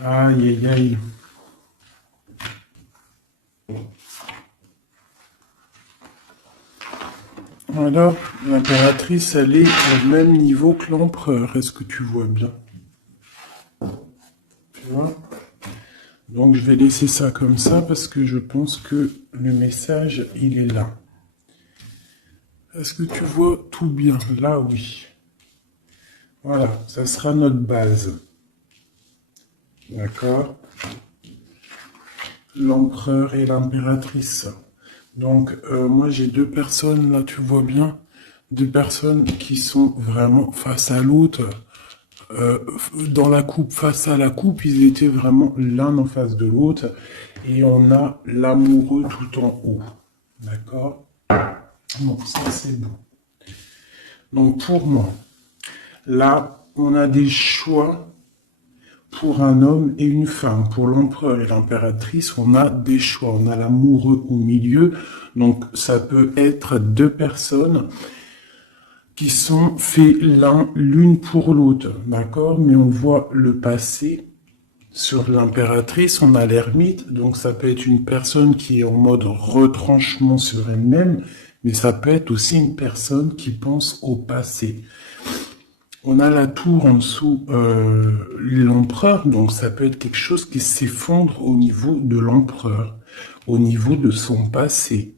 Aïe, aïe, aïe. Alors, l'impératrice, elle est au même niveau que l'empereur. Est-ce que tu vois bien? Tu vois? Donc, je vais laisser ça comme ça parce que je pense que le message, il est là. Est-ce que tu vois tout bien? Là, oui. Voilà, ça sera notre base. D'accord? L'empereur et l'impératrice. Donc, moi, j'ai deux personnes, là, tu vois bien, deux personnes qui sont vraiment face à l'autre. Dans la coupe, face à la coupe, ils étaient vraiment l'un en face de l'autre. Et on a l'amoureux tout en haut. D'accord? Bon, ça, c'est bon. Donc, pour moi, là, on a des choix pour un homme et une femme. Pour l'empereur et l'impératrice, on a des choix. On a l'amoureux au milieu. Donc, ça peut être deux personnes qui sont faits l'une pour l'autre. D'accord? Mais on voit le passé. Sur l'impératrice, on a l'ermite. Donc, ça peut être une personne qui est en mode retranchement sur elle-même. Mais ça peut être aussi une personne qui pense au passé. On a la tour en dessous, l'empereur, donc ça peut être quelque chose qui s'effondre au niveau de l'empereur, au niveau de son passé,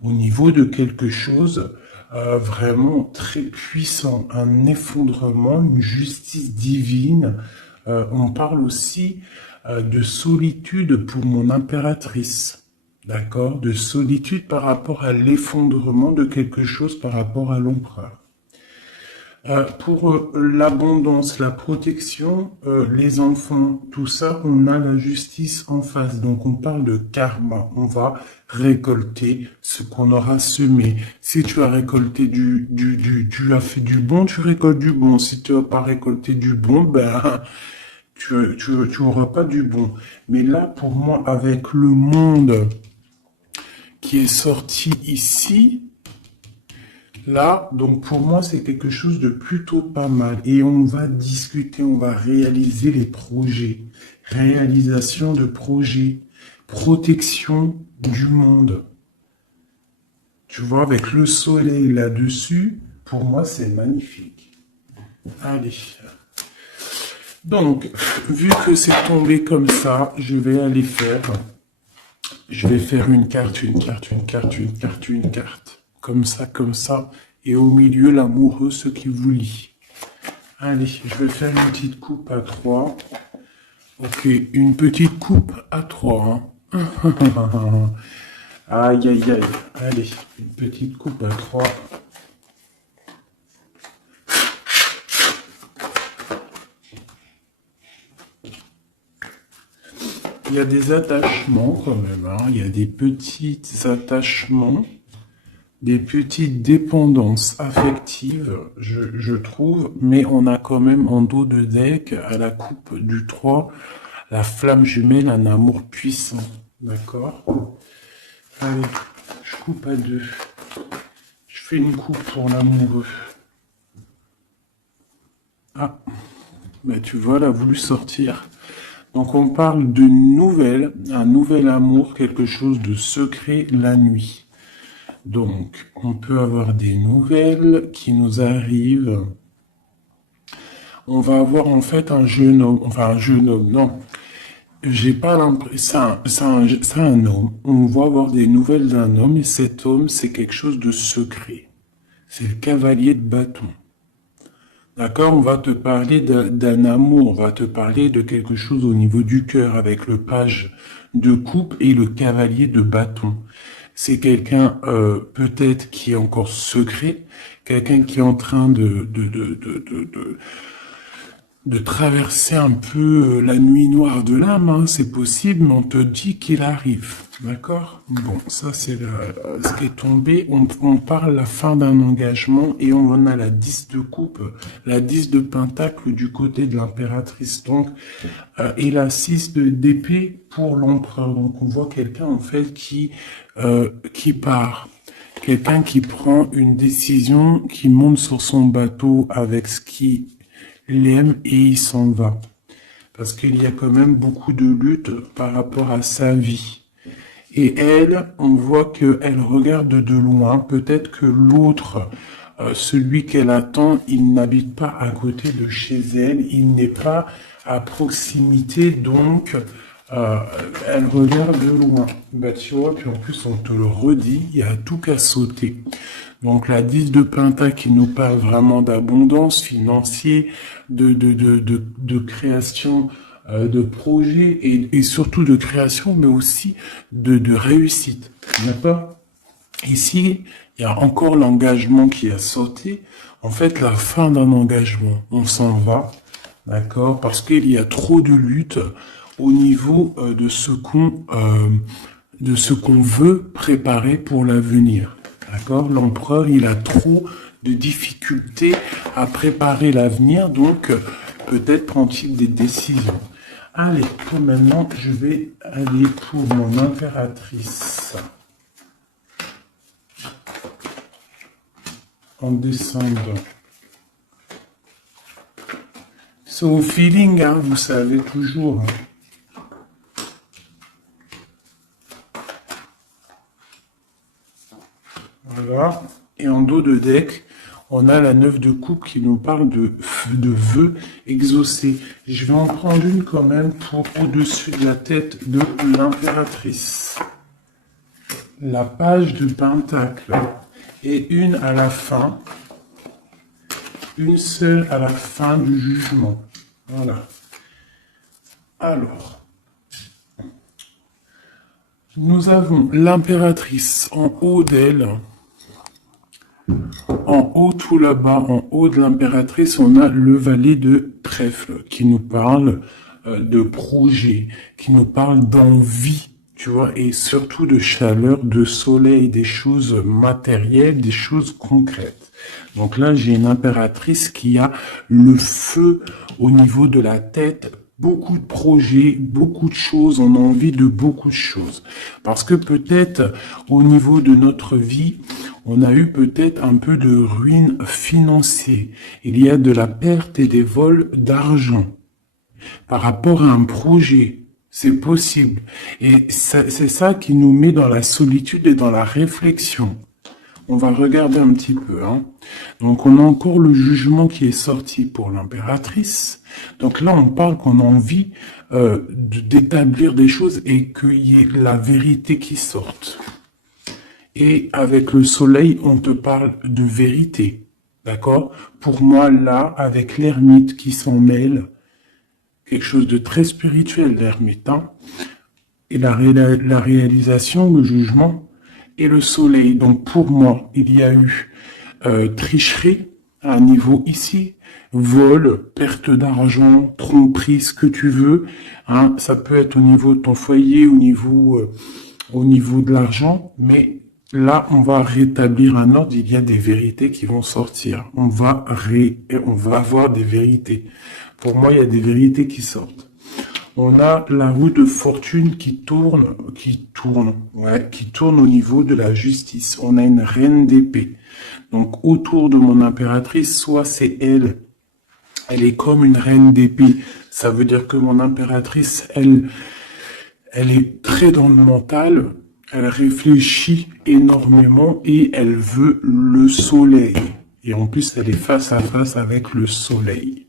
au niveau de quelque chose vraiment très puissant, un effondrement, une justice divine. On parle aussi de solitude pour mon impératrice, d'accord, de solitude par rapport à l'effondrement de quelque chose par rapport à l'empereur. Pour l'abondance, la protection, les enfants, tout ça, on a la justice en face. Donc on parle de karma. On va récolter ce qu'on aura semé. Si tu as récolté tu as fait du bon, tu récoltes du bon. Si tu n'as pas récolté du bon, ben tu auras pas du bon. Mais là, pour moi, avec le monde qui est sorti ici, là, donc pour moi, c'est quelque chose de plutôt pas mal. Et on va discuter, on va réaliser les projets. Réalisation de projets. Protection du monde. Tu vois, avec le soleil là-dessus, pour moi, c'est magnifique. Allez. Donc, vu que c'est tombé comme ça, je vais aller faire... Je vais faire une carte, une carte, une carte, une carte, une carte. Comme ça, comme ça. Et au milieu, l'amoureux, ce qui vous lie. Allez, je vais faire une petite coupe à 3. Ok, une petite coupe à 3. Hein. Aïe, aïe, aïe. Allez, une petite coupe à 3. Il y a des attachements quand même. Hein. Il y a des petits attachements. Des petites dépendances affectives, je trouve, mais on a quand même en dos de deck, à la coupe du 3, la flamme jumelle, un amour puissant. D'accord? Allez, je coupe à 2. Je fais une coupe pour l'amoureux. Ah, ben tu vois, elle a voulu sortir. Donc on parle d'une nouvelle, un nouvel amour, quelque chose de secret la nuit. Donc, on peut avoir des nouvelles qui nous arrivent. On va avoir en fait un jeune homme, enfin un jeune homme, non. J'ai pas l'impression, c'est un homme. On va avoir des nouvelles d'un homme et cet homme, c'est quelque chose de secret. C'est le cavalier de bâton. D'accord? On va te parler d'un amour, on va te parler de quelque chose au niveau du cœur avec le page de coupe et le cavalier de bâton. C'est quelqu'un peut-être qui est encore secret, quelqu'un qui est en train de traverser un peu la nuit noire de l'âme, hein, c'est possible, mais on te dit qu'il arrive, d'accord? Bon, ça c'est ce qui est tombé, on parle la fin d'un engagement et on a la 10 de coupe, la 10 de pentacle du côté de l'impératrice, donc, et la 6 d'épée pour l'empereur, donc on voit quelqu'un en fait qui part. Quelqu'un qui prend une décision, qui monte sur son bateau avec ce qui l'aime et il s'en va. parce qu'il y a quand même beaucoup de lutte par rapport à sa vie. Et elle, on voit qu'elle regarde de loin. Peut-être que l'autre, celui qu'elle attend, il n'habite pas à côté de chez elle, il n'est pas à proximité, donc euh, elle regarde de loin. Bah tu vois, puis en plus on te le redit, il y a tout qu'à sauter. Donc la 10 de Pentacle qui nous parle vraiment d'abondance financière, de création de projets et surtout de création, mais aussi de réussite. D'accord? Ici, il y a encore l'engagement qui a sauté. En fait, la fin d'un engagement, on s'en va, d'accord? Parce qu'il y a trop de lutte au niveau de ce qu'on veut préparer pour l'avenir. D'accord? L'empereur, il a trop de difficultés à préparer l'avenir, donc peut-être prend-il des décisions. Allez, pour maintenant, je vais aller pour mon impératrice. En descendant. C'est au feeling, hein, vous savez toujours. Hein. Voilà. Et en dos de deck, on a la 9 de coupe qui nous parle de vœux exaucés. Je vais en prendre une quand même pour au-dessus de la tête de l'impératrice. La page de Pentacle. Et une à la fin. Une seule à la fin du jugement. Voilà. Alors. Nous avons l'impératrice en haut d'elle. En haut, tout là-bas, en haut de l'impératrice, on a le valet de trèfle qui nous parle de projet, qui nous parle d'envie, tu vois, et surtout de chaleur, de soleil, des choses matérielles, des choses concrètes. Donc là, j'ai une impératrice qui a le feu au niveau de la tête, beaucoup de projets, beaucoup de choses, on a envie de beaucoup de choses. Parce que peut-être au niveau de notre vie, on a eu peut-être un peu de ruine financière. Il y a de la perte et des vols d'argent par rapport à un projet. C'est possible. Et c'est ça qui nous met dans la solitude et dans la réflexion. On va regarder un petit peu. Hein. Donc, on a encore le jugement qui est sorti pour l'impératrice. Donc là, on parle qu'on a envie d'établir des choses et qu'il y ait la vérité qui sorte. Et avec le soleil, on te parle de vérité. D'accord? Pour moi, là, avec l'ermite qui s'en mêle, quelque chose de très spirituel, l'ermite, hein, et la réalisation, le jugement, et le soleil. Donc pour moi, il y a eu tricherie à un niveau ici, vol, perte d'argent, tromperie, ce que tu veux. Hein, ça peut être au niveau de ton foyer, au niveau de l'argent, mais là, on va rétablir un ordre. Il y a des vérités qui vont sortir. On va avoir des vérités. Pour moi, il y a des vérités qui sortent. On a la roue de fortune qui tourne au niveau de la justice. On a une reine d'épée. Donc, autour de mon impératrice, soit c'est elle est comme une reine d'épée. Ça veut dire que mon impératrice, elle est très dans le mental, elle réfléchit énormément et elle veut le soleil. Et en plus, elle est face à face avec le soleil.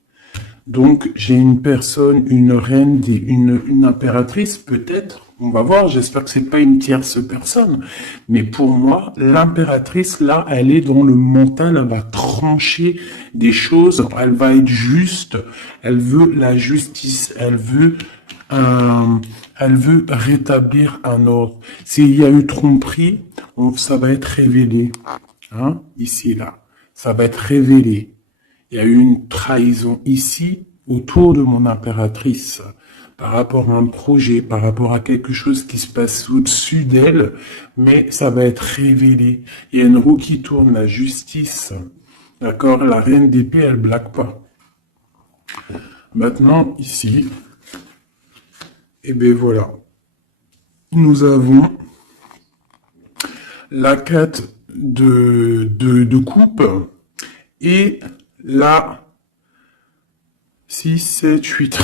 Donc, j'ai une personne, une reine, une impératrice, peut-être. On va voir, j'espère que c'est pas une tierce personne. Mais pour moi, l'impératrice, là, elle est dans le mental, elle va trancher des choses, elle va être juste, elle veut la justice, elle veut rétablir un ordre. S'il y a eu tromperie, ça va être révélé. Hein, ici, là. Ça va être révélé. Il y a eu une trahison ici, autour de mon impératrice, par rapport à un projet, par rapport à quelque chose qui se passe au-dessus d'elle, mais ça va être révélé. Il y a une roue qui tourne, la justice. D'accord? La reine d'épée, elle blague pas. Maintenant, ici, et bien voilà. Nous avons la 4 de coupe et la 6, 7, 8.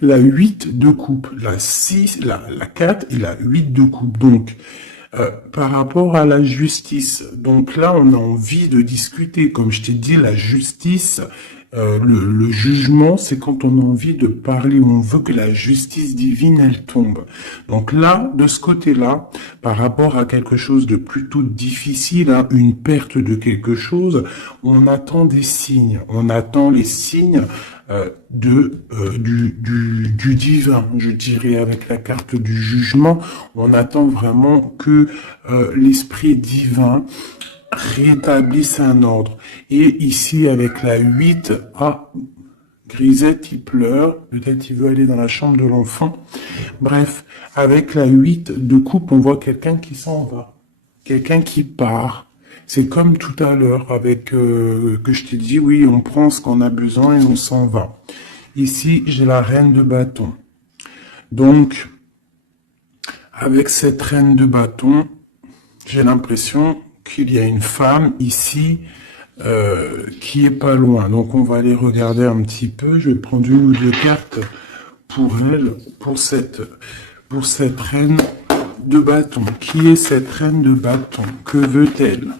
la 8 de coupe, la 6, la 4 et la 8 de coupe. Donc, par rapport à la justice, donc là, on a envie de discuter. Comme je t'ai dit, la justice, le jugement, c'est quand on a envie de parler, on veut que la justice divine, elle tombe. Donc là, de ce côté-là, par rapport à quelque chose de plutôt difficile, hein, une perte de quelque chose, on attend des signes. On attend les signes du divin, je dirais, avec la carte du jugement. On attend vraiment que l'esprit divin rétablisse un ordre. Et ici, avec la 8, Grisette, il pleure, peut-être il veut aller dans la chambre de l'enfant. Bref, avec la 8 de coupe, on voit quelqu'un qui s'en va, quelqu'un qui part. C'est comme tout à l'heure avec que je t'ai dit, oui, on prend ce qu'on a besoin et on s'en va. Ici, j'ai la reine de bâton. Donc, avec cette reine de bâton, j'ai l'impression qu'il y a une femme ici qui est pas loin. Donc, on va aller regarder un petit peu. Je vais prendre une ou deux cartes pour elle, pour cette reine de bâton. Qui est cette reine de bâton? Que veut-elle?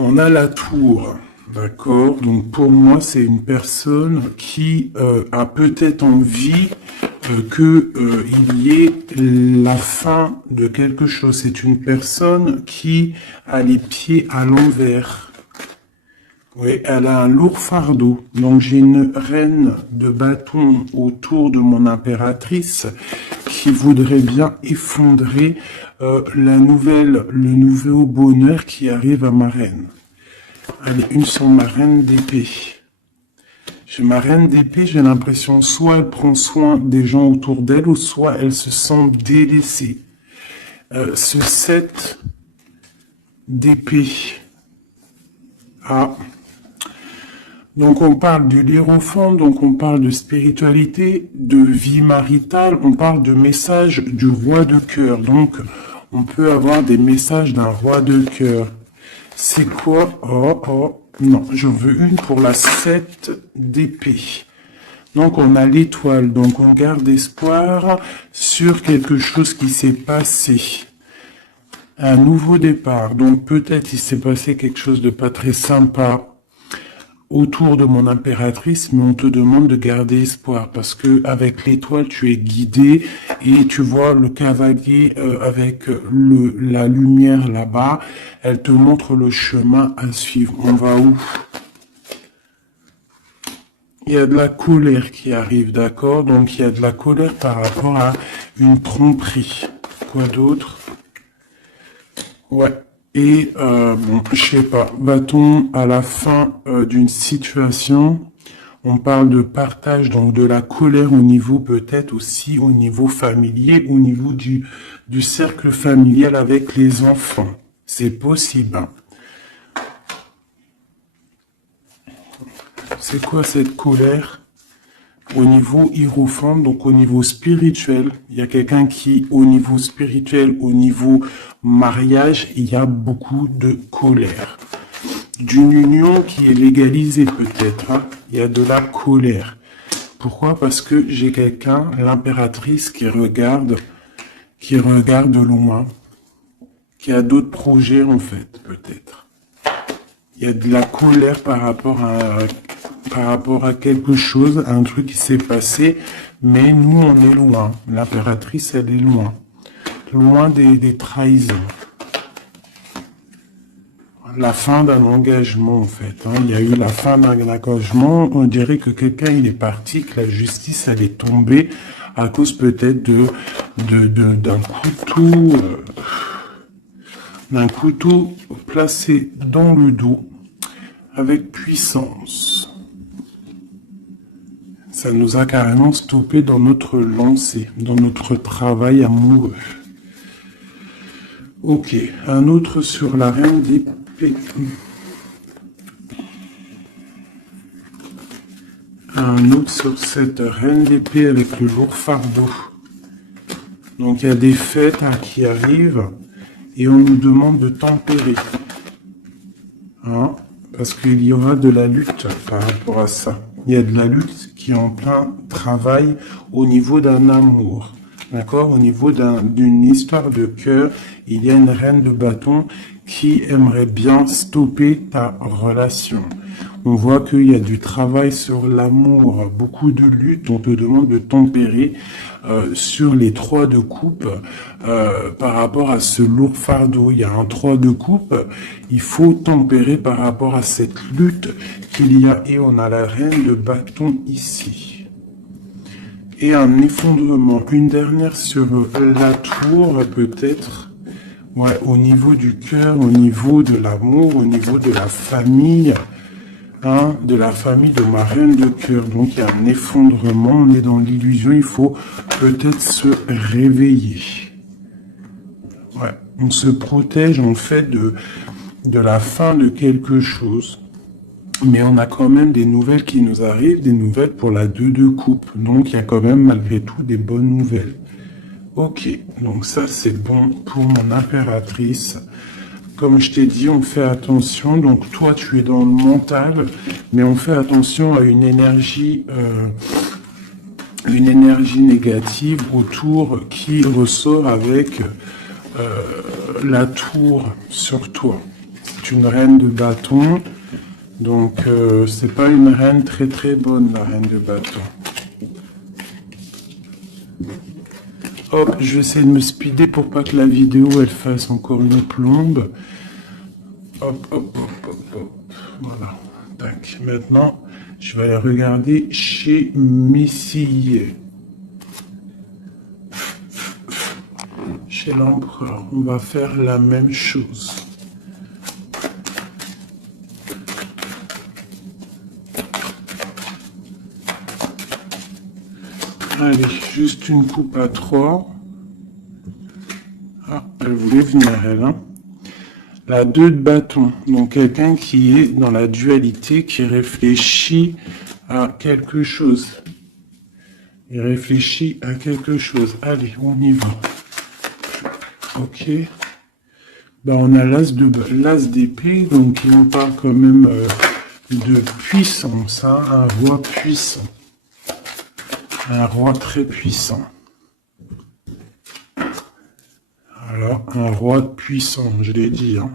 On a la tour, d'accord? Donc pour moi, c'est une personne qui a peut-être envie qu'il y ait la fin de quelque chose. C'est une personne qui a les pieds à l'envers. Oui, elle a un lourd fardeau. Donc j'ai une reine de bâton autour de mon impératrice qui voudrait bien effondrer le nouveau bonheur qui arrive à ma reine. Allez, une sur ma reine d'épée. J'ai ma reine d'épée, j'ai l'impression soit elle prend soin des gens autour d'elle, ou soit elle se sent délaissée. Ce 7 d'épée. Donc on parle de l'hiérophant, donc on parle de spiritualité, de vie maritale, on parle de message du roi de cœur. Donc on peut avoir des messages d'un roi de cœur. C'est quoi? Non, je veux une pour la 7 d'épée. Donc on a l'étoile, donc on garde espoir sur quelque chose qui s'est passé. Un nouveau départ, donc peut-être il s'est passé quelque chose de pas très sympa autour de mon impératrice, mais on te demande de garder espoir parce que avec l'étoile tu es guidé et tu vois le cavalier avec la lumière là-bas, elle te montre le chemin à suivre. On va où? Il y a de la colère qui arrive, d'accord? Donc il y a de la colère par rapport à une tromperie. Quoi d'autre? Ouais. Et, bon, je sais pas, va-t-on à la fin d'une situation, on parle de partage, donc de la colère au niveau peut-être aussi au niveau familier, au niveau du cercle familial avec les enfants. C'est possible. Hein. C'est quoi cette colère? Au niveau hiérophant, donc au niveau spirituel, il y a quelqu'un qui, au niveau spirituel, au niveau mariage, il y a beaucoup de colère. D'une union qui est légalisée peut-être, hein, il y a de la colère. Pourquoi? Parce que j'ai quelqu'un, l'impératrice, qui regarde loin, qui a d'autres projets en fait, peut-être. Il y a de la colère par rapport à quelque chose, un truc qui s'est passé, mais nous, on est loin. L'impératrice, elle est loin. Loin des trahisons. La fin d'un engagement, en fait. Hein. Il y a eu la fin d'un engagement. On dirait que quelqu'un, il est parti, que la justice, elle est tombée à cause peut-être d'un couteau placé dans le dos avec puissance. Ça nous a carrément stoppé dans notre lancée, dans notre travail amoureux. Ok, un autre sur la reine d'épée. Un autre sur cette reine d'épée avec le lourd fardeau. Donc il y a des fêtes qui arrivent et on nous demande de tempérer. Hein, parce qu'il y aura de la lutte par rapport à ça. il y a de la lutte qui est en plein travail au niveau d'un amour. D'accord? Au niveau d'une histoire de cœur, il y a une reine de bâton qui aimerait bien stopper ta relation. On voit qu'il y a du travail sur l'amour, beaucoup de lutte. On te demande de tempérer sur les 3 de coupe par rapport à ce lourd fardeau. Il y a un 3 de coupe. Il faut tempérer par rapport à cette lutte qu'il y a. Et on a la reine de bâton ici. Et un effondrement. Une dernière sur la tour, peut-être. Ouais, au niveau du cœur, au niveau de l'amour, au niveau de la famille. Hein, de la famille de ma reine de cœur. Donc il y a un effondrement, on est dans l'illusion, il faut peut-être se réveiller. Ouais, on se protège en fait de la fin de quelque chose. Mais on a quand même des nouvelles qui nous arrivent, des nouvelles pour la 2 de coupe. Donc il y a quand même malgré tout des bonnes nouvelles. Ok, donc ça c'est bon pour mon impératrice. Comme je t'ai dit, on fait attention. Donc toi, tu es dans le mental, mais on fait attention à une énergie négative autour qui ressort avec la tour sur toi. C'est une reine de bâton, donc c'est pas une reine très très bonne, la reine de bâton. Hop, je vais essayer de me speeder pour pas que la vidéo elle fasse encore une plombe. Hop, hop, hop, hop, hop. Voilà. Tac. Maintenant, je vais aller regarder chez Messie. Chez l'empereur, on va faire la même chose. Allez, juste une coupe à 3. Ah, elle voulait venir, elle, hein. La 2 de bâton, donc quelqu'un qui est dans la dualité, qui réfléchit à quelque chose. Il réfléchit à quelque chose. Allez, on y va. Ok. Ben, on a l'as d'épée, donc il nous parle quand même de puissance, hein, un roi puissant. Un roi très puissant. Alors, un roi puissant, je l'ai dit. Hein.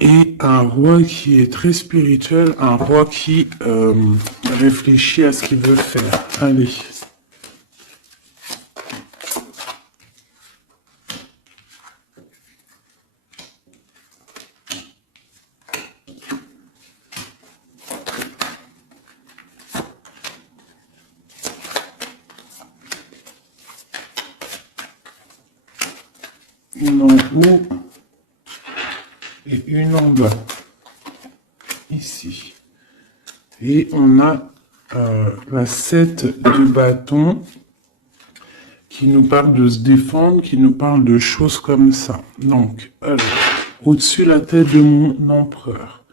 Et un roi qui est très spirituel, un roi qui réfléchit à ce qu'il veut faire. Allez. Une en haut et une en bas, ici. Et on a la 7 de bâton qui nous parle de se défendre, qui nous parle de choses comme ça. Donc, au-dessus de la tête de mon empereur,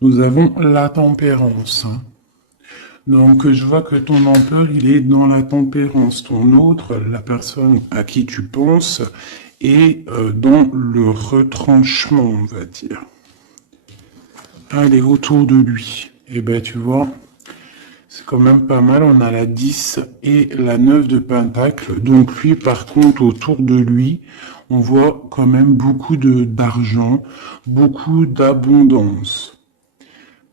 nous avons la tempérance. Hein. Donc, je vois que ton empereur, il est dans la tempérance. Ton autre, la personne à qui tu penses, et dans le retranchement, on va dire. Allez, autour de lui. Et ben, tu vois, c'est quand même pas mal. On a la 10 et la 9 de pentacle. Donc lui, par contre, autour de lui, on voit quand même beaucoup d'argent, beaucoup d'abondance.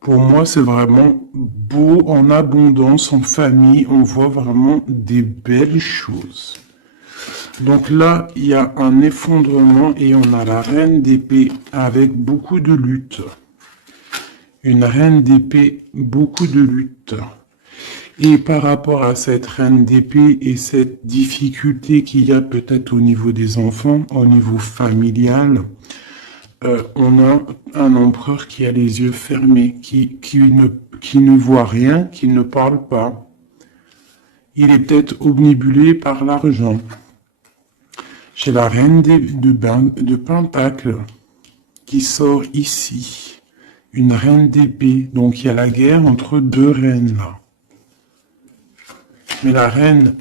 Pour moi, c'est vraiment beau, en abondance, en famille. On voit vraiment des belles choses. Donc là, il y a un effondrement et on a la reine d'épée avec beaucoup de lutte. Une reine d'épée, beaucoup de lutte. Et par rapport à cette reine d'épée et cette difficulté qu'il y a peut-être au niveau des enfants, au niveau familial, on a un empereur qui a les yeux fermés, qui ne voit rien, qui ne parle pas. Il est peut-être omnibulé par l'argent. J'ai la reine de pentacle qui sort ici. Une reine d'épée. Donc il y a la guerre entre 2 reines là. Mais la reine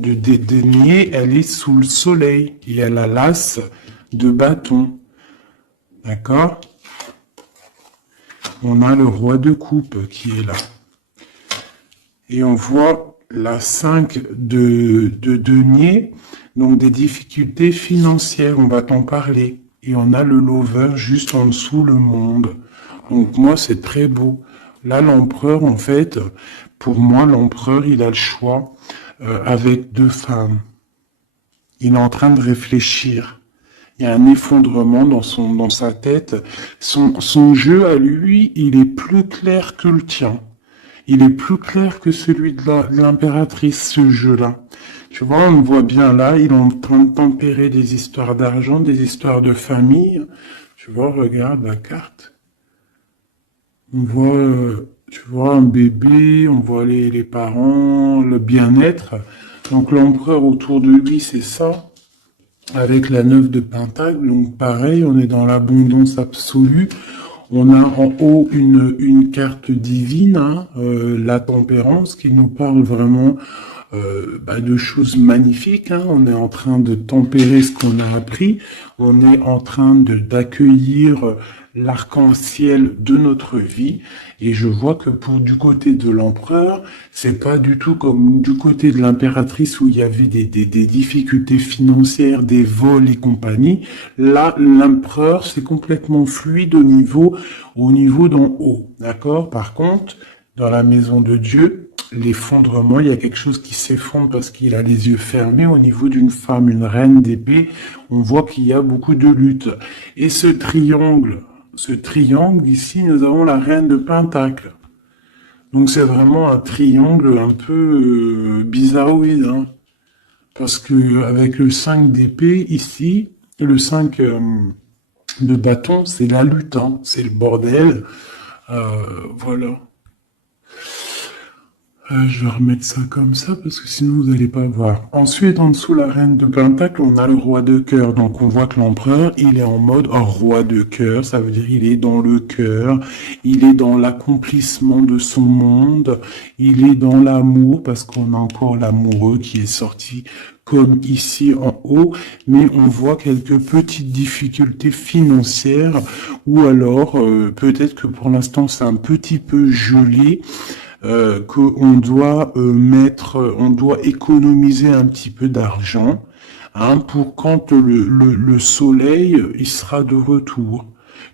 de denier, elle est sous le soleil. Et elle a l'as de bâton. D'accord? on a le roi de coupe qui est là. Et on voit la 5 de denier, donc des difficultés financières, on va t'en parler. Et on a le lover juste en dessous, le monde. Donc moi, c'est très beau. Là, l'empereur, en fait, pour moi, l'empereur, il a le choix avec deux femmes. Il est en train de réfléchir. Il y a un effondrement dans sa tête. Son jeu à lui, il est plus clair que le tien. Il est plus clair que celui de l'impératrice, ce jeu-là. Tu vois, on le voit bien là, il est en train de tempérer des histoires d'argent, des histoires de famille. Tu vois, regarde la carte. On voit, tu vois, un bébé, on voit les parents, le bien-être. Donc l'empereur autour de lui, c'est ça, avec la 9 de Pentacle. Donc pareil, on est dans l'abondance absolue. On a en haut une carte divine, hein, la tempérance, qui nous parle vraiment de choses magnifiques. Hein. On est en train de tempérer ce qu'on a appris. On est en train d'accueillir l'arc-en-ciel de notre vie. Et je vois que du côté de l'empereur, c'est pas du tout comme du côté de l'impératrice où il y avait des difficultés financières, des vols et compagnie. Là, l'empereur, c'est complètement fluide au niveau d'en haut. D'accord? Par contre, dans la maison de Dieu, l'effondrement, il y a quelque chose qui s'effondre parce qu'il a les yeux fermés au niveau d'une femme, une reine d'épée. On voit qu'il y a beaucoup de lutte. Et ce triangle ici, nous avons la reine de Pentacle. Donc c'est vraiment un triangle un peu bizarroïde, hein. Parce que avec le 5 d'épée ici, et le 5 de bâton, c'est la lutte, hein. C'est le bordel. Voilà. Je vais remettre ça comme ça parce que sinon vous n'allez pas voir. Ensuite, en dessous la reine de Pentacle, on a le roi de cœur. Donc on voit que l'empereur, il est en mode roi de cœur. Ça veut dire il est dans le cœur, il est dans l'accomplissement de son monde, il est dans l'amour parce qu'on a encore l'amoureux qui est sorti comme ici en haut, mais on voit quelques petites difficultés financières ou alors peut-être que pour l'instant c'est un petit peu gelé. Qu'on doit on doit économiser un petit peu d'argent, hein, pour quand le soleil il sera de retour,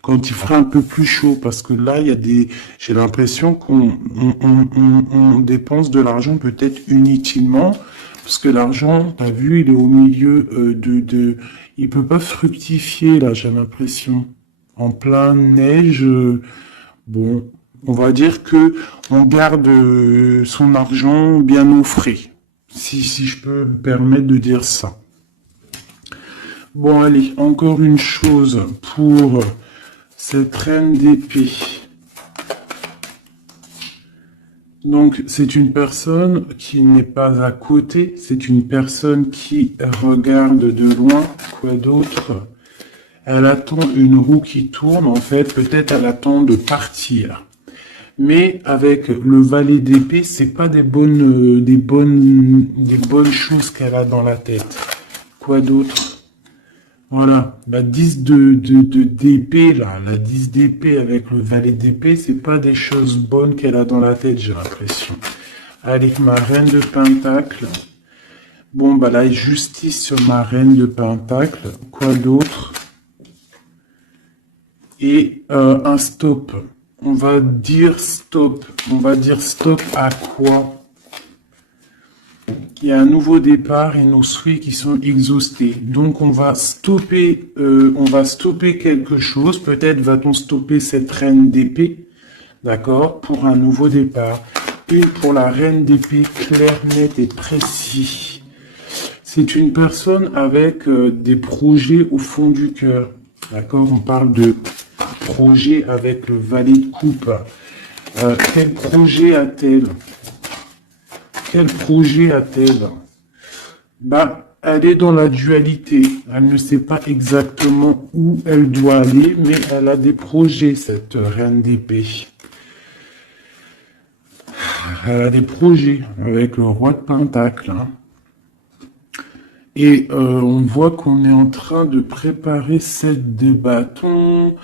quand il fera un peu plus chaud, parce que là il y a j'ai l'impression on dépense de l'argent peut-être inutilement, parce que l'argent, t'as vu, il est au milieu il peut pas fructifier là, j'ai l'impression, en plein neige, bon. On va dire que on garde son argent bien au frais, si je peux me permettre de dire ça. Bon, allez, encore une chose pour cette reine d'épée. Donc, c'est une personne qui n'est pas à côté, c'est une personne qui regarde de loin. Quoi d'autre? Elle attend une roue qui tourne, en fait, peut-être elle attend de partir. Mais avec le valet d'épée, c'est pas des bonnes choses qu'elle a dans la tête. Quoi d'autre? Voilà, la 10 d'épée, là, la 10 d'épée avec le valet d'épée, c'est pas des choses bonnes qu'elle a dans la tête, j'ai l'impression. Allez, ma reine de pentacle. Bon, bah, la justice sur ma reine de pentacle. Quoi d'autre? Et un stop. On va dire stop. On va dire stop à quoi? Il y a un nouveau départ et nos souhaits qui sont exhaustés. Donc on va stopper quelque chose. Peut-être va-t-on stopper cette reine d'épée, d'accord, pour un nouveau départ. Une pour la reine d'épée, clair, net et précis. C'est une personne avec des projets au fond du cœur, d'accord. On parle de projet avec le valet de coupe. Quel projet a-t-elle? Quel projet a-t-elle? Bah, elle est dans la dualité. Elle ne sait pas exactement où elle doit aller, mais elle a des projets, cette reine d'épée. Elle a des projets avec le roi de pentacle. Hein. Et on voit qu'on est en train de préparer 7 de bâton.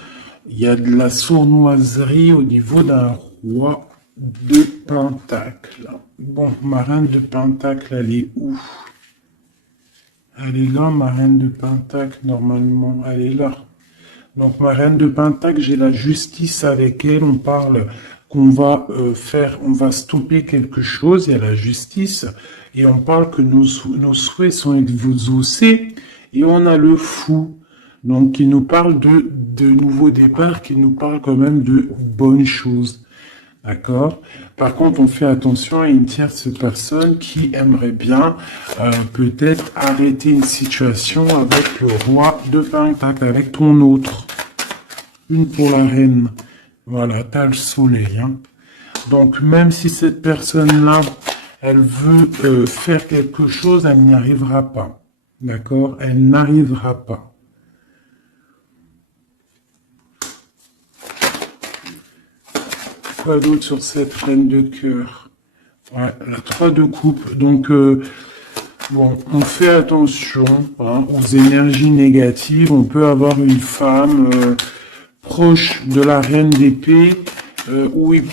il y a de la sournoiserie au niveau d'un roi de Pentacle. Bon, ma reine de Pentacle, elle est où? Elle est là, ma reine de Pentacle, normalement, elle est là. Donc, ma reine de Pentacle, j'ai la justice avec elle. On parle qu'on va on va stopper quelque chose. Il y a la justice. Et on parle que nos souhaits sont exaucés. Et on a le fou. Donc, qui nous parle de nouveaux départs, qui nous parle quand même de bonnes choses. D'accord? Par contre, on fait attention à une tierce personne qui aimerait bien peut-être arrêter une situation avec le roi de Pentacle, avec ton autre. Une pour la reine. Voilà, t'as le soleil. Hein. Donc, même si cette personne-là, elle veut faire quelque chose, elle n'y arrivera pas. D'accord? Elle n'arrivera pas. Quoi d'autre sur cette reine de cœur? Ouais, la 3 de coupe. Donc, bon, on fait attention aux énergies négatives. On peut avoir une femme proche de la reine d'épée où ils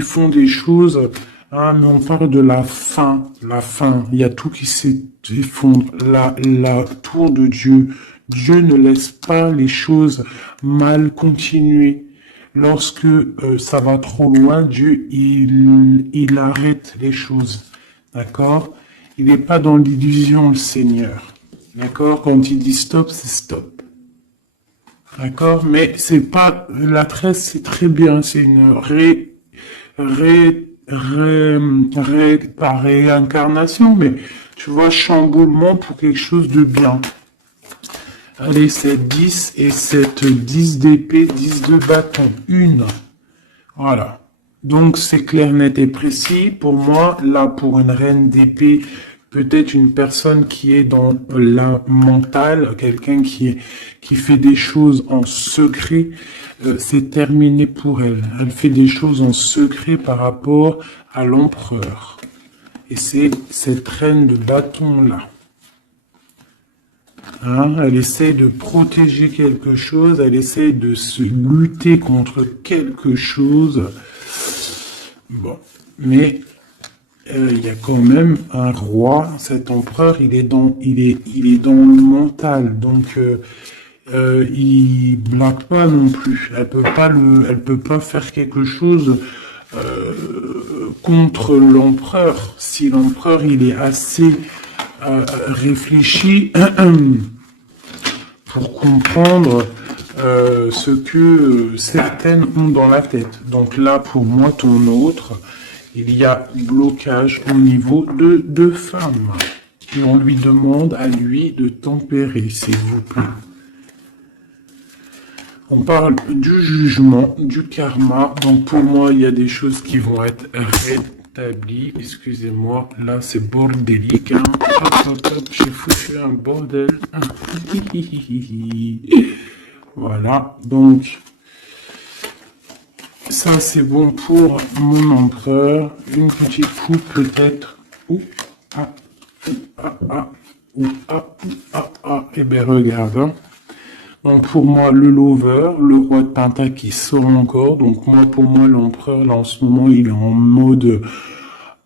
font des choses. Hein, mais on parle de la fin. La fin. Il y a tout qui s'effondre. La tour de Dieu. Dieu ne laisse pas les choses mal continuer. Lorsque ça va trop loin, Dieu, il arrête les choses. D'accord? Il n'est pas dans l'illusion, le Seigneur. D'accord? Quand il dit stop, c'est stop. D'accord? Mais c'est pas, la tresse, c'est très bien. C'est une pas réincarnation, mais tu vois, chamboulement pour quelque chose de bien. Allez, c'est 10 et cette 10 d'épée, 10 de bâton, une. Voilà. Donc, c'est clair, net et précis. Pour moi, là, pour une reine d'épée, peut-être une personne qui est dans la mentale, quelqu'un qui fait des choses en secret, c'est terminé pour elle. Elle fait des choses en secret par rapport à l'empereur. Et c'est cette reine de bâton-là. Hein, elle essaie de protéger quelque chose, elle essaie de se lutter contre quelque chose. Bon, mais il y a quand même un roi, cet empereur, il est dans le mental, donc il blague pas non plus. Elle peut pas faire quelque chose contre l'empereur. Si l'empereur il est assez réfléchi pour comprendre ce que certaines ont dans la tête. Donc là, pour moi, ton autre, il y a blocage au niveau de deux femmes. Et on lui demande à lui de tempérer, s'il vous plaît. On parle du jugement, du karma. Donc pour moi, il y a des choses qui vont être rétablies. Excusez-moi, là c'est bordélique. Hein. Hop, j'ai foutu un bordel. Voilà, donc ça c'est bon pour mon empereur. Une petite coupe peut-être. Eh bien regarde. Hein. Donc pour moi, le lover, le roi de Pentacle qui sort encore. Donc pour moi, l'empereur, là en ce moment, il est en mode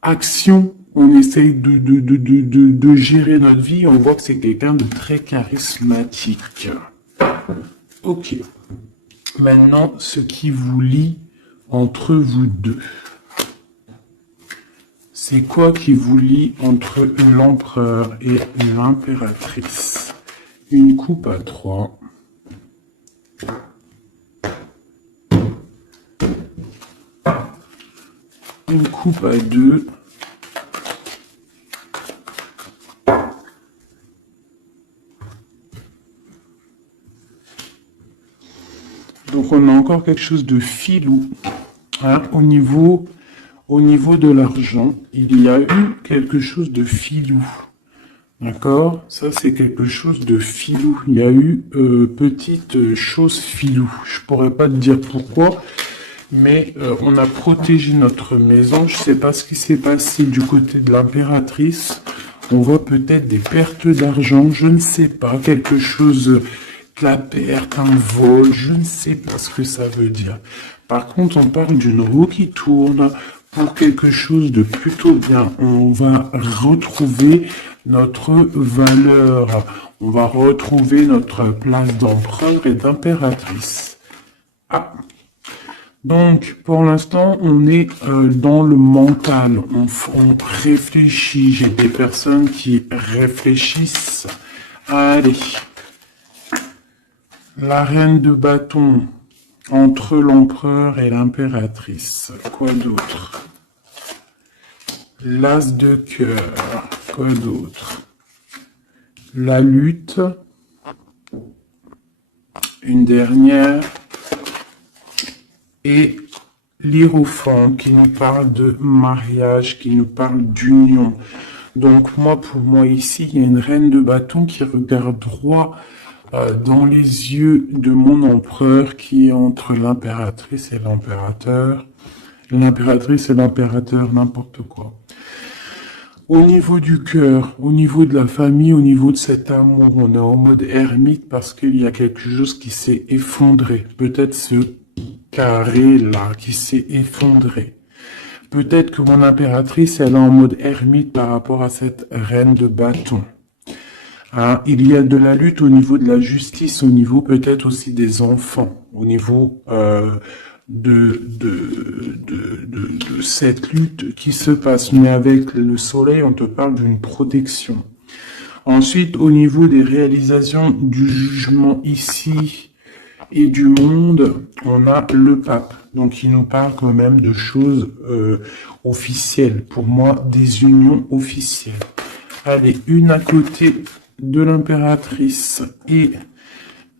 action. On essaye de gérer notre vie. On voit que c'est quelqu'un de très charismatique. Ok. Maintenant, ce qui vous lie entre vous deux. C'est quoi qui vous lie entre l'empereur et l'impératrice? Une coupe à 3. Une coupe à 2. Donc on a encore quelque chose de filou. Hein, au niveau de l'argent, il y a eu quelque chose de filou. D'accord? Ça, c'est quelque chose de filou. Il y a eu petite chose filou. Je pourrais pas te dire pourquoi, mais on a protégé notre maison. Je sais pas ce qui s'est passé du côté de l'impératrice. On voit peut-être des pertes d'argent. Je ne sais pas. Quelque chose la perte, un vol, je ne sais pas ce que ça veut dire. Par contre, on parle d'une roue qui tourne pour quelque chose de plutôt bien. On va retrouver notre valeur. On va retrouver notre place d'empereur et d'impératrice. Ah. Donc, pour l'instant, on est dans le mental. On réfléchit. J'ai des personnes qui réfléchissent. Allez. La reine de bâton entre l'empereur et l'impératrice. Quoi d'autre? L'as de cœur. Quoi d'autre? La lutte. Une dernière. Et l'hiérophant qui nous parle de mariage, qui nous parle d'union. Donc pour moi ici, il y a une reine de bâton qui regarde droit dans les yeux de mon empereur qui est entre l'impératrice et l'impérateur. L'impératrice et l'impérateur, n'importe quoi. Au niveau du cœur, au niveau de la famille, au niveau de cet amour, on est en mode ermite parce qu'il y a quelque chose qui s'est effondré. Peut-être ce carré là qui s'est effondré. Peut-être que mon impératrice, elle est en mode ermite par rapport à cette reine de bâton. Hein, il y a de la lutte au niveau de la justice, au niveau peut-être aussi des enfants, au niveau de cette lutte qui se passe. Mais avec le soleil, on te parle d'une protection. Ensuite, au niveau des réalisations du jugement ici et du monde, on a le pape. Donc, il nous parle quand même de choses officielles. Pour moi, des unions officielles. Allez, une à côté de l'impératrice et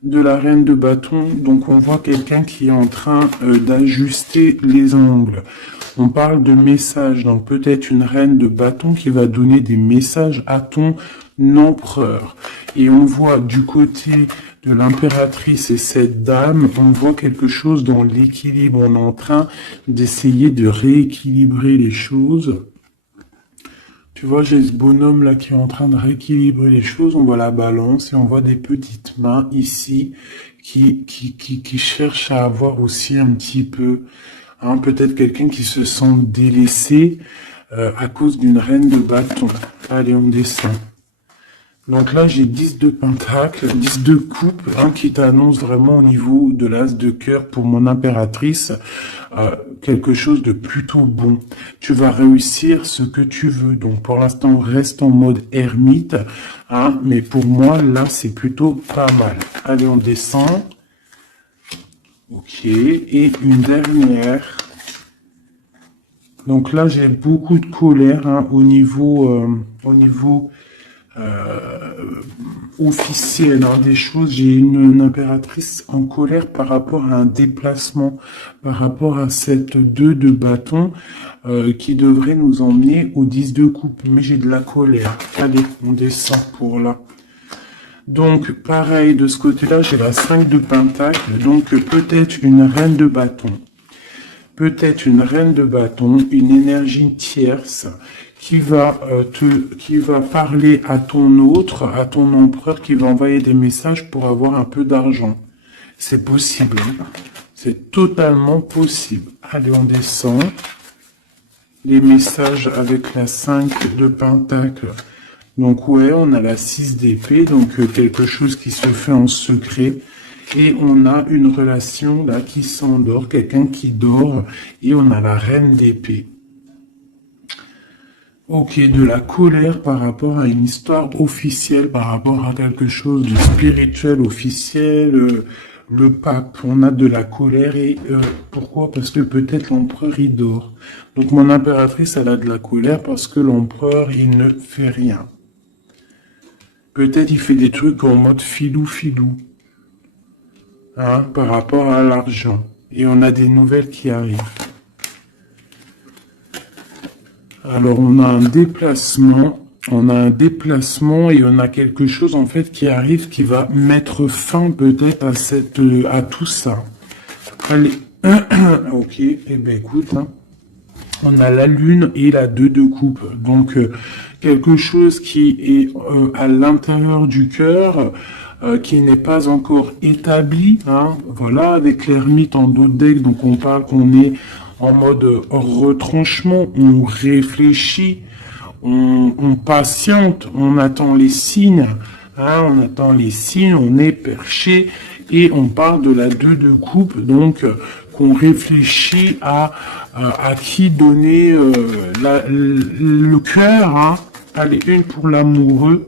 de la reine de bâton. Donc, on voit quelqu'un qui est en train d'ajuster les angles. On parle de messages. Donc, peut-être une reine de bâton qui va donner des messages à ton empereur. Et on voit du côté de l'impératrice et cette dame, on voit quelque chose dans l'équilibre. On est en train d'essayer de rééquilibrer les choses. Tu vois, j'ai ce bonhomme là qui est en train de rééquilibrer les choses. On voit la balance et on voit des petites mains ici qui cherchent à avoir aussi un petit peu, hein, peut-être quelqu'un qui se sent délaissé à cause d'une reine de bâton. Allez, on descend. Donc là, j'ai 10 de pentacle, 10 de coupe, hein, qui t'annonce vraiment au niveau de l'as de cœur pour mon impératrice, quelque chose de plutôt bon. Tu vas réussir ce que tu veux. Donc pour l'instant, on reste en mode ermite, hein, mais pour moi, là, c'est plutôt pas mal. Allez, on descend. Ok, et une dernière. Donc là, j'ai beaucoup de colère, hein, au niveau officiel, hein, des choses. J'ai une impératrice en colère par rapport à un déplacement, par rapport à cette 2 de bâton qui devrait nous emmener au 10 de coupe. Mais j'ai de la colère. Allez, on descend pour là. Donc, pareil, de ce côté-là, j'ai la 5 de pentacle. Donc, peut-être une reine de bâton. Peut-être une reine de bâton, une énergie tierce qui va parler à ton autre, à ton empereur, qui va envoyer des messages pour avoir un peu d'argent. C'est possible. Hein. C'est totalement possible. Allez, on descend. Les messages avec la 5 de pentacle. Donc, ouais, on a la 6 d'épée, donc quelque chose qui se fait en secret. Et on a une relation là qui s'endort, quelqu'un qui dort, et on a la reine d'épée. Ok, de la colère par rapport à une histoire officielle, par rapport à quelque chose de spirituel officiel, le pape, on a de la colère et pourquoi? Parce que peut-être l'empereur il dort. Donc mon impératrice elle a de la colère parce que l'empereur il ne fait rien. Peut-être il fait des trucs en mode filou, hein, par rapport à l'argent. Et on a des nouvelles qui arrivent. Alors, on a un déplacement et on a quelque chose, en fait, qui arrive, qui va mettre fin, peut-être, à tout ça. Allez, ok, eh ben, écoute, hein. On a la lune et la 2 de coupe. Donc, quelque chose qui est à l'intérieur du cœur, qui n'est pas encore établi, hein, voilà, avec l'ermite en dos de deck, donc on parle qu'on est en mode retranchement, on réfléchit, on patiente, on attend les signes, hein, on attend les signes, on est perché, et on parle de la 2 de coupe, donc qu'on réfléchit à qui donner le cœur, hein. Allez, une pour l'amoureux.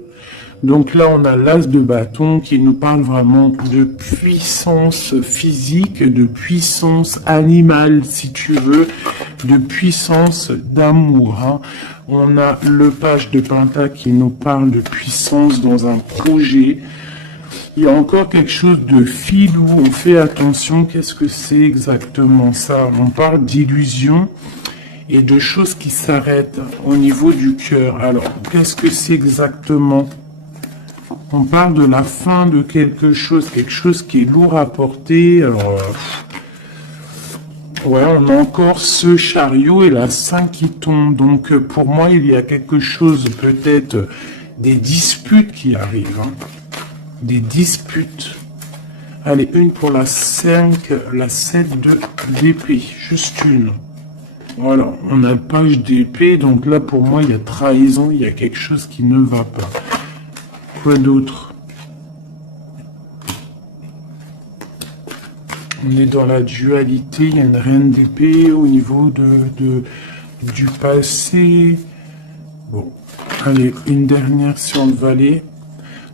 Donc là, on a l'as de bâton qui nous parle vraiment de puissance physique, de puissance animale, si tu veux, de puissance d'amour, hein. On a le page de pentacle qui nous parle de puissance dans un projet. Il y a encore quelque chose de filou, on fait attention, qu'est-ce que c'est exactement ça? On parle d'illusion et de choses qui s'arrêtent au niveau du cœur. Alors, qu'est-ce que c'est exactement? On parle de la fin de quelque chose qui est lourd à porter. Alors, ouais, on a encore ce chariot et la 5 qui tombe. Donc, pour moi, il y a quelque chose, peut-être, des disputes qui arrivent, hein. Des disputes. Allez, une pour la 5, la 7 d'épée. Juste une. Voilà, on a page d'épée. Donc là, pour moi, il y a trahison. Il y a quelque chose qui ne va pas. Quoi d'autre? On est dans la dualité. Il y a une reine d'épée au niveau du passé. Bon, allez, une dernière sur le valet.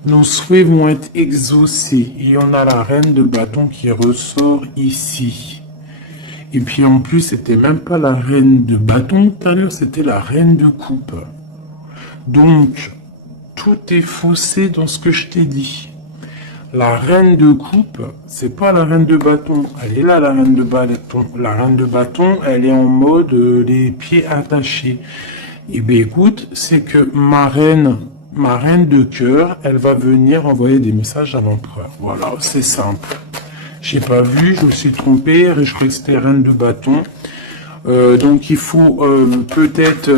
Nos souhaits vont être exaucés. Et on a la reine de bâton qui ressort ici. Et puis en plus, c'était même pas la reine de bâton tout à l'heure, c'était la reine de coupe. Donc, tout est faussé dans ce que je t'ai dit. La reine de coupe, c'est pas la reine de bâton. Elle est là, la reine de bâton. La reine de bâton, elle est en mode les pieds attachés. Et bien écoute, c'est que ma reine de cœur, elle va venir envoyer des messages à l'empereur. Voilà, c'est simple. J'ai pas vu, je me suis trompé, je croyais que c'était reine de bâton. Donc il faut peut-être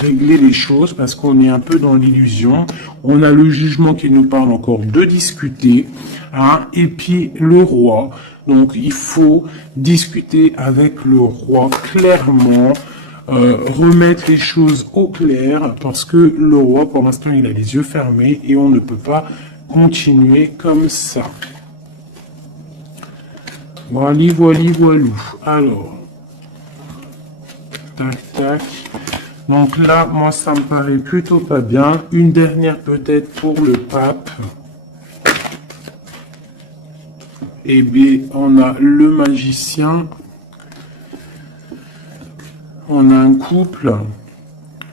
régler les choses parce qu'on est un peu dans l'illusion. On a le jugement qui nous parle encore de discuter, hein, et puis le roi. Donc il faut discuter avec le roi clairement, remettre les choses au clair parce que le roi pour l'instant il a les yeux fermés et on ne peut pas continuer comme ça. Voilà, voilou. Alors, tac, tac. Donc là, moi, ça me paraît plutôt pas bien. Une dernière peut-être pour le pape. Et bien, on a le magicien. On a un couple,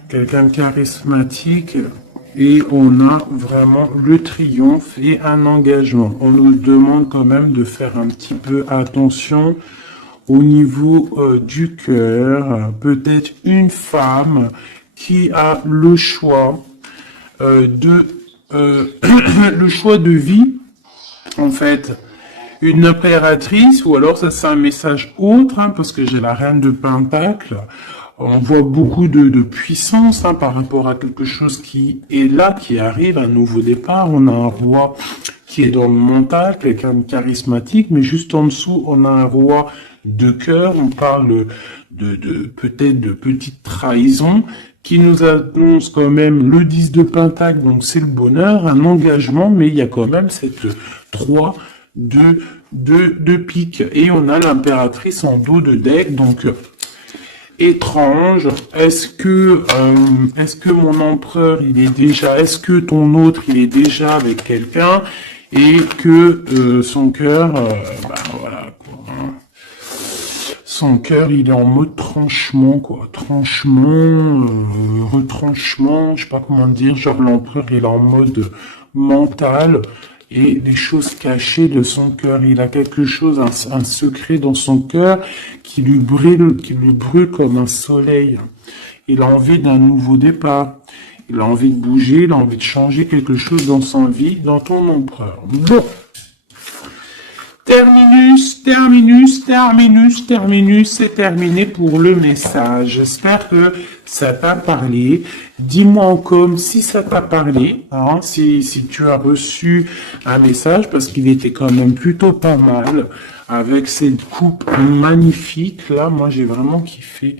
quelqu'un de charismatique. Et on a vraiment le triomphe et un engagement. On nous demande quand même de faire un petit peu attention au niveau du cœur. Peut-être une femme qui a le choix le choix de vie, en fait. Une impératrice, ou alors ça c'est un message autre, hein, parce que j'ai la reine de Pentacle. On voit beaucoup de puissance, hein, par rapport à quelque chose qui est là, qui arrive, un nouveau départ. On a un roi qui est dans le mental, quelqu'un de charismatique, mais juste en dessous, on a un roi de cœur. On parle peut-être de petite trahison qui nous annonce quand même le 10 de Pentacle, donc c'est le bonheur, un engagement, mais il y a quand même cette 3 de pique. Et on a l'impératrice en dos de deck, donc étrange. Est-ce que mon empereur il est déjà, est-ce que ton autre il est déjà avec quelqu'un et que son cœur, voilà quoi, hein. Son cœur il est en mode tranchement quoi, tranchement, retranchement, je sais pas comment dire, genre l'empereur il est en mode mental. Et les choses cachées de son cœur. Il a quelque chose, un secret dans son cœur qui lui brûle comme un soleil. Il a envie d'un nouveau départ. Il a envie de bouger, il a envie de changer quelque chose dans sa vie, dans ton empereur. Bon. Terminus. C'est terminé pour le message. J'espère que ça t'a parlé. Dis-moi en com si ça t'a parlé, hein, si tu as reçu un message, parce qu'il était quand même plutôt pas mal, avec cette coupe magnifique. Là, moi, j'ai vraiment kiffé.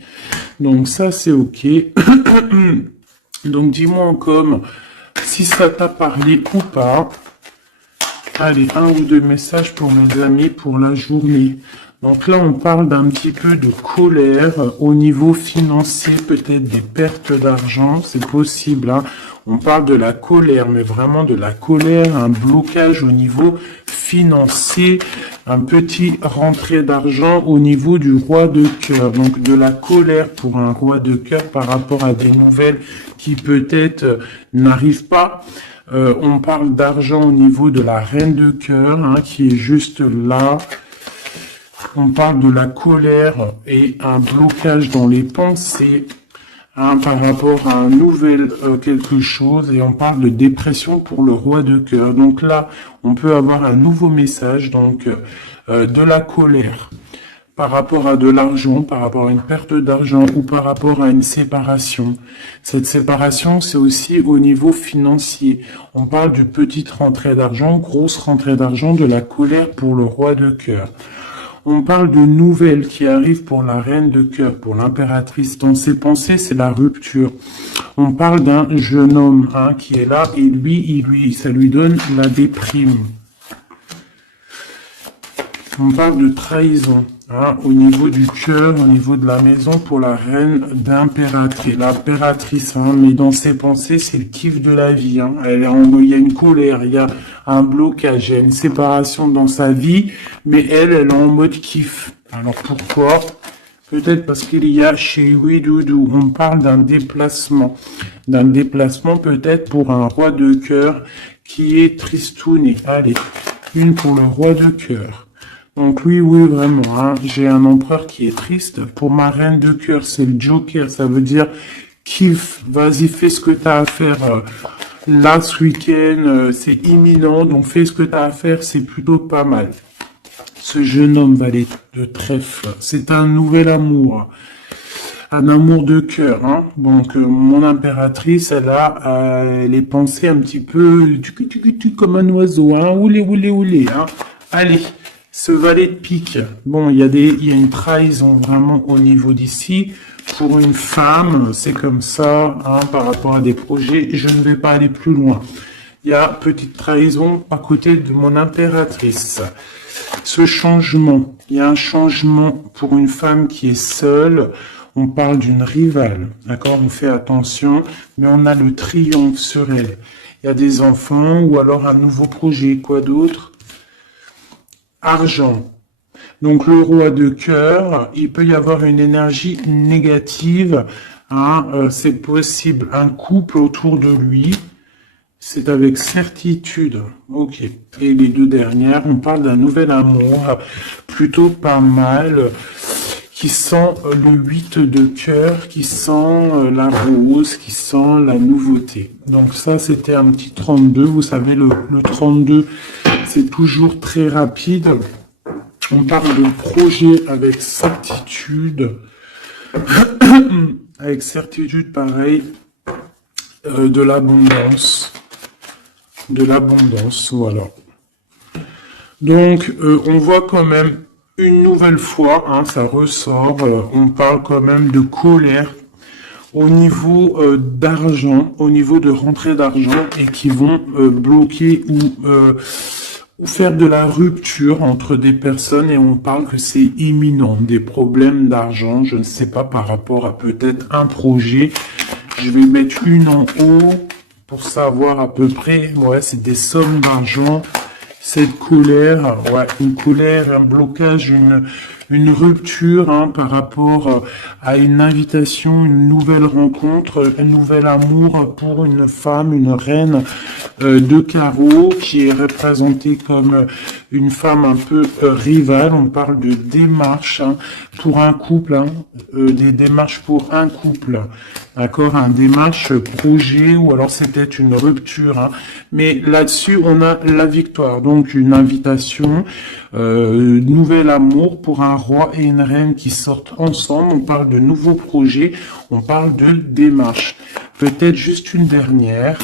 Donc ça, c'est ok. Donc dis-moi en com si ça t'a parlé ou pas. Allez, un ou deux messages pour mes amis pour la journée. Donc là, on parle d'un petit peu de colère au niveau financier, peut-être des pertes d'argent, c'est possible. Hein. On parle de la colère, mais vraiment de la colère, un blocage au niveau financier, un petit rentrée d'argent au niveau du roi de cœur. Donc de la colère pour un roi de cœur par rapport à des nouvelles qui peut-être n'arrivent pas. On parle d'argent au niveau de la reine de cœur, hein, qui est juste là. On parle de la colère et un blocage dans les pensées, hein, par rapport à un nouvel quelque chose. Et on parle de dépression pour le roi de cœur. Donc là, on peut avoir un nouveau message, donc de la colère par rapport à de l'argent, par rapport à une perte d'argent ou par rapport à une séparation. Cette séparation, c'est aussi au niveau financier. On parle de petite rentrée d'argent, grosse rentrée d'argent, de la colère pour le roi de cœur. On parle de nouvelles qui arrivent pour la reine de cœur, pour l'impératrice. Dans ses pensées, c'est la rupture. On parle d'un jeune homme, hein, qui est là et ça lui donne la déprime. On parle de trahison, hein, au niveau du cœur, au niveau de la maison pour la reine d'impératrice. L'impératrice, hein, mais dans ses pensées, c'est le kiff de la vie. Hein. Il y a une colère, il y a un blocage, il y a une séparation dans sa vie, mais elle est en mode kiff. Alors pourquoi? Peut-être parce qu'il y a chez Ouidoudou, on parle d'un déplacement. D'un déplacement peut-être pour un roi de cœur qui est tristouné. Allez, une pour le roi de cœur. Donc oui, vraiment, hein, j'ai un empereur qui est triste. Pour ma reine de cœur, c'est le Joker, ça veut dire kiff, vas-y, fais ce que t'as à faire. Là, ce week-end, c'est imminent, donc fais ce que t'as à faire, c'est plutôt pas mal. Ce jeune homme valet de trèfle, c'est un nouvel amour. Un amour de cœur, hein. Donc mon impératrice, elle a les pensées un petit peu comme un oiseau, hein. Oulé, hein. Allez. Ce valet de pique, bon, il y a une trahison vraiment au niveau d'ici. Pour une femme, c'est comme ça, hein, par rapport à des projets. Je ne vais pas aller plus loin. Il y a petite trahison à côté de mon impératrice. Ce changement, il y a un changement pour une femme qui est seule. On parle d'une rivale, d'accord? On fait attention, mais on a le triomphe sur elle. Il y a des enfants ou alors un nouveau projet. Quoi d'autre? Argent. Donc le roi de cœur, il peut y avoir une énergie négative, hein, c'est possible un couple autour de lui, c'est avec certitude, ok. Et les deux dernières, on parle d'un nouvel amour, plutôt pas mal, qui sent le 8 de cœur, qui sent la rose, qui sent la nouveauté. Donc ça, c'était un petit 32, vous savez, le 32, c'est toujours très rapide. On parle de projet avec certitude. Avec certitude, pareil. De l'abondance. De l'abondance, voilà. Donc, on voit quand même une nouvelle fois, hein, ça ressort. On parle quand même de colère au niveau d'argent, au niveau de rentrée d'argent et qui vont bloquer ou faire de la rupture entre des personnes et on parle que c'est imminent, des problèmes d'argent, je ne sais pas, par rapport à peut-être un projet. Je vais mettre une en haut pour savoir à peu près, ouais, c'est des sommes d'argent, cette colère, ouais, une colère, un blocage, une rupture hein, par rapport à une invitation, une nouvelle rencontre, un nouvel amour pour une femme, une reine de carreau qui est représentée comme une femme un peu rivale. On parle de démarches hein, pour un couple, hein, des démarches pour un couple. D'accord, un démarche projet ou alors c'est peut-être une rupture. Hein. Mais là-dessus, on a la victoire. Donc une invitation, nouvel amour pour un roi et une reine qui sortent ensemble. On parle de nouveaux projets, on parle de démarche. Peut-être juste une dernière.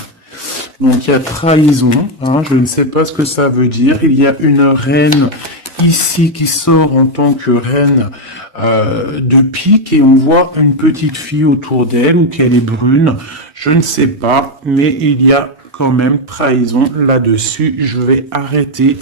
Donc il y a trahison, hein, je ne sais pas ce que ça veut dire. Il y a une reine ici qui sort en tant que reine de pique et on voit une petite fille autour d'elle ou qu'elle est brune, je ne sais pas, mais il y a quand même trahison là-dessus. Je vais arrêter